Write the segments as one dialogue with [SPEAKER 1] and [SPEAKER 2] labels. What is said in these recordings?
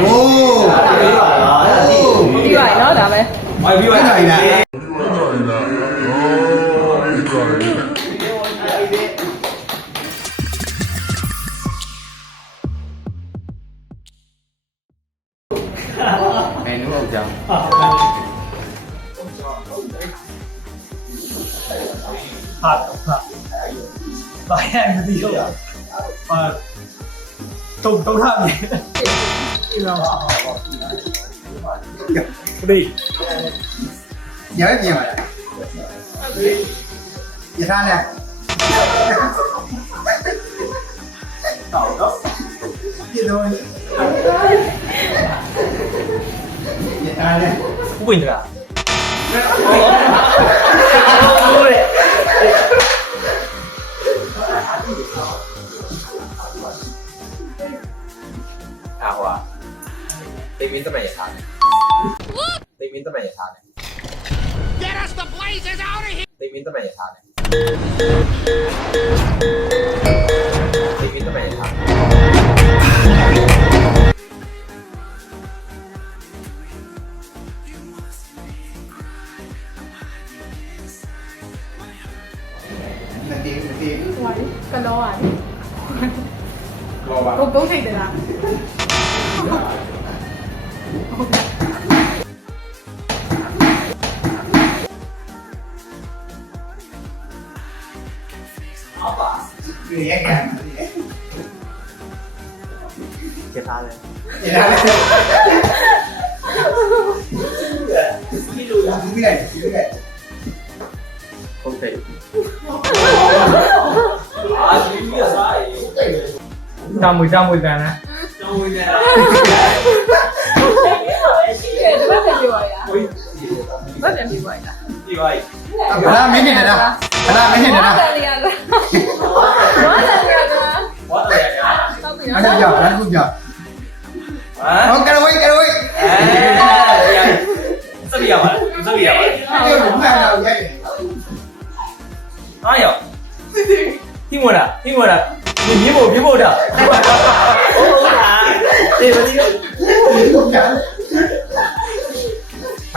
[SPEAKER 1] Wow. Đi loại nó đã vậy.
[SPEAKER 2] Cái này nè.
[SPEAKER 3] Em đúng không chồng? Thật, thật. Tại em đi rồi. Mà... Trùng tấu
[SPEAKER 4] đi. Nhớ gì mà đi ra nè. Tàu đó.
[SPEAKER 5] Gì thôi. Đi ra nè. Không bình được à
[SPEAKER 6] à? hòa ติ๊กมิ้นสมัยชาเนี่ยติ๊กมิ้นสมัยชาเนี่ยติ๊กมิ้นสมัยชาเนี่ยติ๊กมิ้นสมัยชา
[SPEAKER 4] มันดีมันดี Guay, calor. รอบ้าง
[SPEAKER 1] Con cú thì được ạ.
[SPEAKER 5] Chết ta lên Chết ta lên Đi lùi làm cái này, cái này Không thể
[SPEAKER 3] Sao mười sao mười vàng á? Sao mười vàng
[SPEAKER 1] တော့ရှိတယ်တပတ်တည်းပြောရလားတပတ်တည်းပြောရလား
[SPEAKER 6] ဒီပါ
[SPEAKER 3] ဘလာမင်းနေလားဘလာမင်းနေလားဘာလဲရလားဘာလဲရလားဘာလဲရလားအဲ့ဒါကြောင့်ဘာကူကြောင့်ဟောကရဝိကရဝိအဲ
[SPEAKER 6] စရိယာပါစရိယာပါအဲ့ဒါမှန်တော့ရိုက်တယ်
[SPEAKER 5] အားရတိမလားတိမလားဒီမြေဖို့မြေဖို့တာဟုတ်ဟုတ်လားတေမတိမြေဖို့မြေဖို့တာ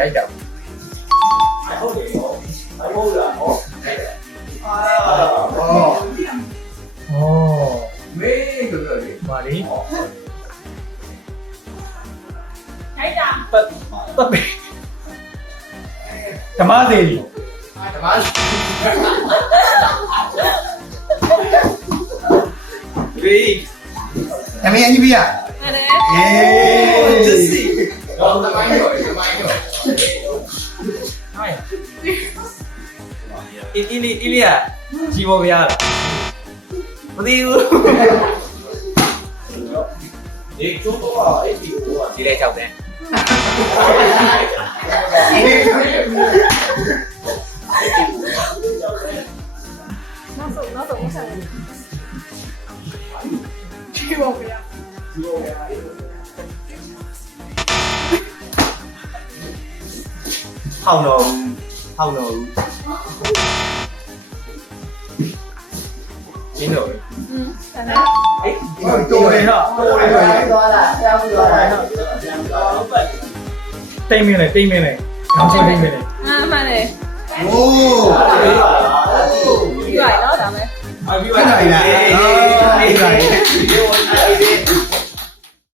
[SPEAKER 5] trái chậm 머리
[SPEAKER 1] 잘자 떳떳
[SPEAKER 3] 자마데리 자마데리 Em nghe như bia. Dạ đấy. Ê. Rất xịn. Đó là cái rồi.
[SPEAKER 5] 伊伊利伊利啊，寂寞不要了，不对哦。你做多少？哎，你我几来交的？
[SPEAKER 1] နောက်ဆုံးနောက်ဆုံးဆက်တယ်ဒီဘောပြရ
[SPEAKER 5] 泡龙，泡龙， 你呢？嗯，奶奶。哎，你多一下，多一下。多
[SPEAKER 3] 了，加不多了。对面嘞，对面嘞，然后对
[SPEAKER 1] 面嘞。啊，慢嘞。哦。哦。意外了，咱们。
[SPEAKER 2] 啊，意外了。意外了。